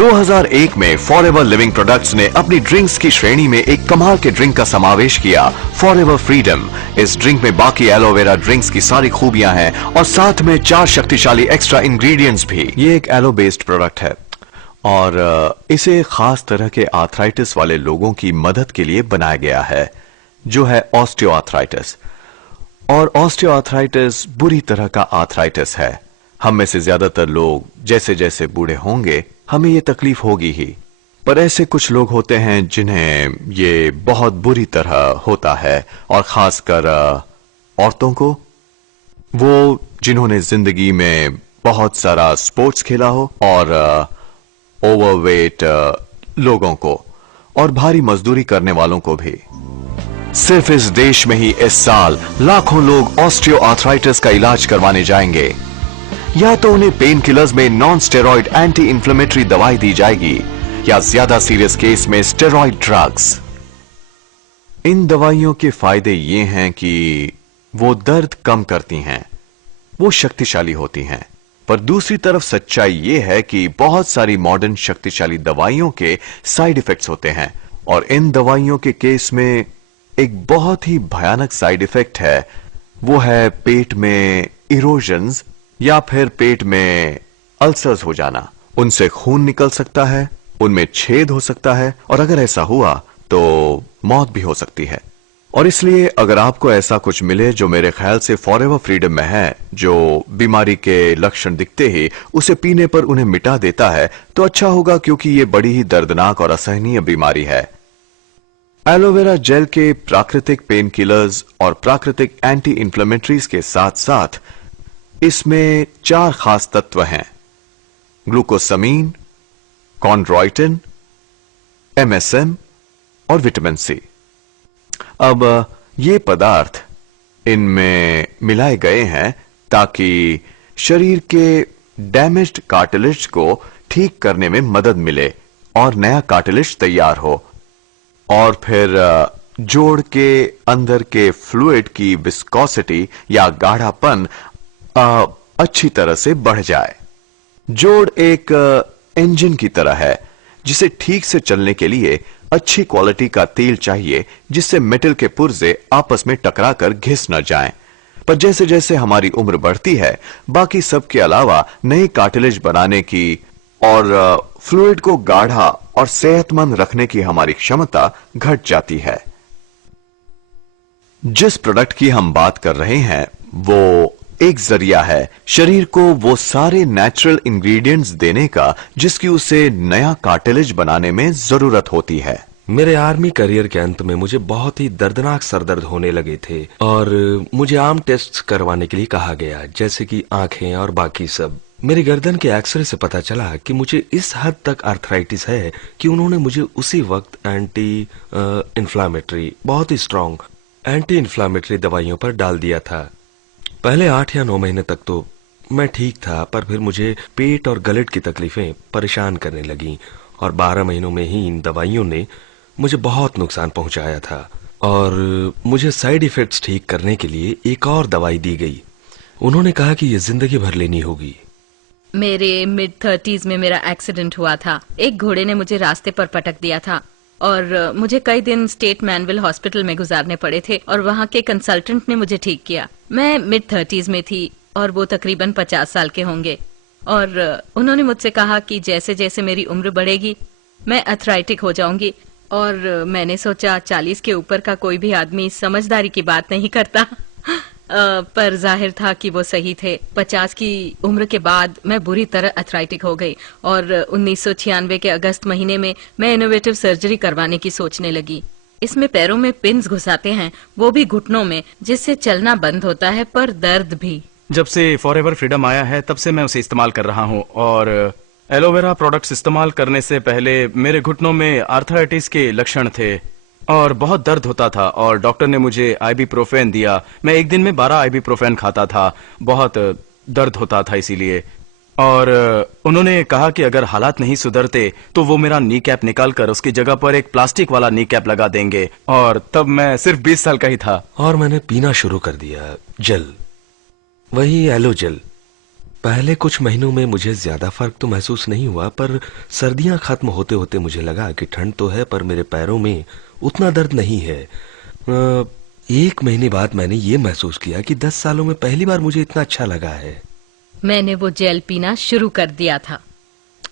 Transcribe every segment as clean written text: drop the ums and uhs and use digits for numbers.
2001 में forever living products ने अपनी ड्रिंक्स की श्रेणी में एक कमाल के ड्रिंक का समावेश किया, फॉरएवर फ्रीडम। इस ड्रिंक में बाकी एलोवेरा ड्रिंक्स की सारी खूबियां हैं और साथ में 4 शक्तिशाली एक्स्ट्रा इंग्रेडिएंट्स भी। ये एक एलो बेस्ड प्रोडक्ट है और इसे खास तरह के आर्थराइटिस वाले लोगों की मदद के लिए बनाया गया है, जो है ऑस्टियोआर्थराइटिस। और ऑस्टियोआर्थराइटिस बुरी तरह का आर्थराइटिस है। हम में से ज्यादातर लोग जैसे जैसे बूढ़े होंगे हमें ये तकलीफ होगी ही, पर ऐसे कुछ लोग होते हैं जिन्हें ये बहुत बुरी तरह होता है, और खासकर औरतों को, वो जिन्होंने जिंदगी में बहुत सारा स्पोर्ट्स खेला हो, और ओवरवेट लोगों को, और भारी मजदूरी करने वालों को भी। सिर्फ इस देश में ही इस साल लाखों लोग ऑस्टियोआर्थराइटिस का इलाज करवाने जाएंगे। या तो उन्हें पेन किलर्स में नॉन स्टेरॉइड एंटी इंफ्लेमेटरी दवाई दी जाएगी, या ज्यादा सीरियस केस में स्टेरॉइड ड्रग्स। इन दवाइयों के फायदे ये हैं कि वो दर्द कम करती हैं, वो शक्तिशाली होती हैं, पर दूसरी तरफ सच्चाई ये है कि बहुत सारी मॉडर्न शक्तिशाली दवाइयों के साइड इफेक्ट्स होते हैं, और इन दवाइयों के केस में एक बहुत ही भयानक साइड इफेक्ट है, वो है पेट में इरोजन्स या फिर पेट में अल्सर्स हो जाना। उनसे खून निकल सकता है, उनमें छेद हो सकता है, और अगर ऐसा हुआ तो मौत भी हो सकती है। और इसलिए अगर आपको ऐसा कुछ मिले जो मेरे ख्याल से फॉरएवर फ्रीडम में है, जो बीमारी के लक्षण दिखते ही उसे पीने पर उन्हें मिटा देता है, तो अच्छा होगा, क्योंकि ये बड़ी ही दर्दनाक और असहनीय बीमारी है। एलोवेरा जेल के प्राकृतिक पेन किलर्स और प्राकृतिक एंटी इंफ्लेमेटरीज के साथ साथ इसमें 4 खास तत्व हैं: ग्लूकोसामीन, कॉन्ड्रॉइटिन, एमएसएम और विटामिन सी। अब ये पदार्थ इनमें मिलाए गए हैं ताकि शरीर के डैमेज्ड कार्टिलेज को ठीक करने में मदद मिले और नया कार्टिलेज तैयार हो, और फिर जोड़ के अंदर के फ्लूइड की विस्कोसिटी या गाढ़ापन अच्छी तरह से बढ़ जाए। जोड़ एक इंजन की तरह है जिसे ठीक से चलने के लिए अच्छी क्वालिटी का तेल चाहिए, जिससे मेटल के पुर्जे आपस में टकराकर घिस न जाएं। पर जैसे जैसे हमारी उम्र बढ़ती है, बाकी सब के अलावा नए कार्टिलेज बनाने की और फ्लूइड को गाढ़ा और सेहतमंद रखने की हमारी क्षमता घट जाती है। जिस प्रोडक्ट की हम बात कर रहे हैं वो एक जरिया है शरीर को वो सारे नेचुरल इंग्रेडिएंट्स देने का जिसकी उसे नया कार्टिलेज बनाने में जरूरत होती है। मेरे आर्मी करियर के अंत में मुझे बहुत ही दर्दनाक सरदर्द होने लगे थे, और मुझे आम टेस्ट करवाने के लिए कहा गया, जैसे कि आंखें और बाकी सब। मेरी गर्दन के एक्सरे से पता चला कि मुझे इस हद तक आर्थराइटिस है कि उन्होंने मुझे उसी वक्त एंटी इन्फ्लामेटरी, बहुत ही स्ट्रॉन्ग एंटी इन्फ्लामेटरी दवाइयों पर डाल दिया था। पहले 8 या 9 महीने तक तो मैं ठीक था, पर फिर मुझे पेट और गलेट की तकलीफें परेशान करने लगीं, और 12 महीनों में ही इन दवाइयों ने मुझे बहुत नुकसान पहुंचाया था, और मुझे साइड इफेक्ट्स ठीक करने के लिए एक और दवाई दी गई। उन्होंने कहा कि ये जिंदगी भर लेनी होगी। मेरे मिड 30s में मेरा एक्सीडेंट हुआ था। एक घोड़े ने मुझे रास्ते पर पटक दिया था, और मुझे कई दिन स्टेट मैनविल हॉस्पिटल में गुजारने पड़े थे, और वहाँ के कंसल्टेंट ने मुझे ठीक किया। मैं मिड 30s में थी और वो तकरीबन 50 साल के होंगे, और उन्होंने मुझसे कहा कि जैसे जैसे मेरी उम्र बढ़ेगी मैं अर्थराइटिक हो जाऊंगी, और मैंने सोचा 40 के ऊपर का कोई भी आदमी समझदारी की बात नहीं करता। पर जाहिर था कि वो सही थे। 50 की उम्र के बाद मैं बुरी तरह अर्थराइटिक हो गई, और 1996 के अगस्त महीने में मैं इनोवेटिव सर्जरी करवाने की सोचने लगी। इसमें पैरों में पिन्स घुसाते हैं, वो भी घुटनों में, जिससे चलना बंद होता है, पर दर्द भी। जब से फॉरएवर फ्रीडम आया है तब से मैं उसे इस्तेमाल कर रहा हूँ, और एलोवेरा प्रोडक्ट्स इस्तेमाल करने से पहले मेरे घुटनों में आर्थराइटिस के लक्षण थे और बहुत दर्द होता था, और डॉक्टर ने मुझे आइबुप्रोफेन दिया। मैं एक दिन में 12 आइबुप्रोफेन खाता था, बहुत दर्द होता था इसीलिए। और उन्होंने कहा कि अगर हालात नहीं सुधरते तो वो मेरा नी कैप निकाल कर उसकी जगह पर एक प्लास्टिक वाला नी कैप लगा देंगे, और तब मैं सिर्फ 20 साल का ही था। और मैंने पीना शुरू कर दिया जेल, वही एलो जेल। पहले कुछ महीनों में मुझे ज्यादा फर्क तो महसूस नहीं हुआ, पर सर्दियां खत्म होते होते मुझे लगा कि ठंड तो है पर मेरे पैरों में उतना दर्द नहीं है। 1 महीने बाद मैंने ये महसूस किया कि 10 सालों में पहली बार मुझे इतना अच्छा लगा है। मैंने वो जेल पीना शुरू कर दिया था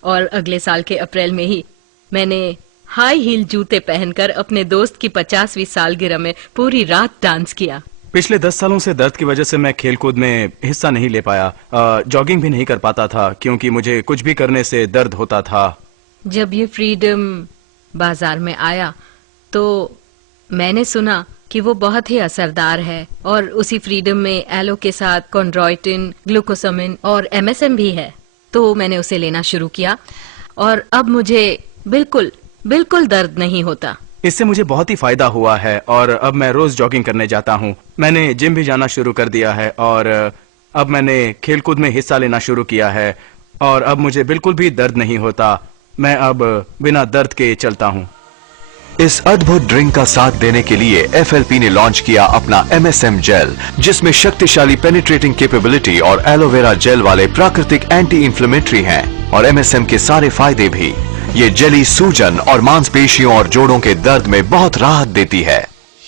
और अगले साल के अप्रैल में ही मैंने हाई हील जूते पहनकर अपने दोस्त की 50वीं सालगिरह में पूरी रात डांस किया। पिछले 10 सालों से दर्द की वजह से मैं खेलकूद में हिस्सा नहीं ले पाया, जॉगिंग भी नहीं कर पाता था क्योंकि मुझे कुछ भी करने से दर्द होता था। जब ये फ्रीडम बाजार में आया तो मैंने सुना कि वो बहुत ही असरदार है और उसी फ्रीडम में एलो के साथ कॉन्ड्रॉइटिन, ग्लूकोसामिन और MSM भी है। तो मैंने उसे लेना शुरू किया और अब मुझे बिल्कुल दर्द नहीं होता। इससे मुझे बहुत ही फायदा हुआ है और अब मैं रोज जॉगिंग करने जाता हूँ। मैंने जिम भी जाना शुरू कर दिया है और अब मैंने खेलकूद में हिस्सा लेना शुरू किया है और अब मुझे बिल्कुल भी दर्द नहीं होता। मैं अब बिना दर्द के चलता हूँ। इस अद्भुत ड्रिंक का साथ देने के लिए FLP ने लॉन्च किया अपना MSM जेल, जिसमें शक्तिशाली पेनिट्रेटिंग कैपेबिलिटी और एलोवेरा जेल वाले प्राकृतिक एंटी इंफ्लेमेटरी हैं और MSM के सारे फायदे भी। ये जेली सूजन और मांसपेशियों और जोड़ों के दर्द में बहुत राहत देती है।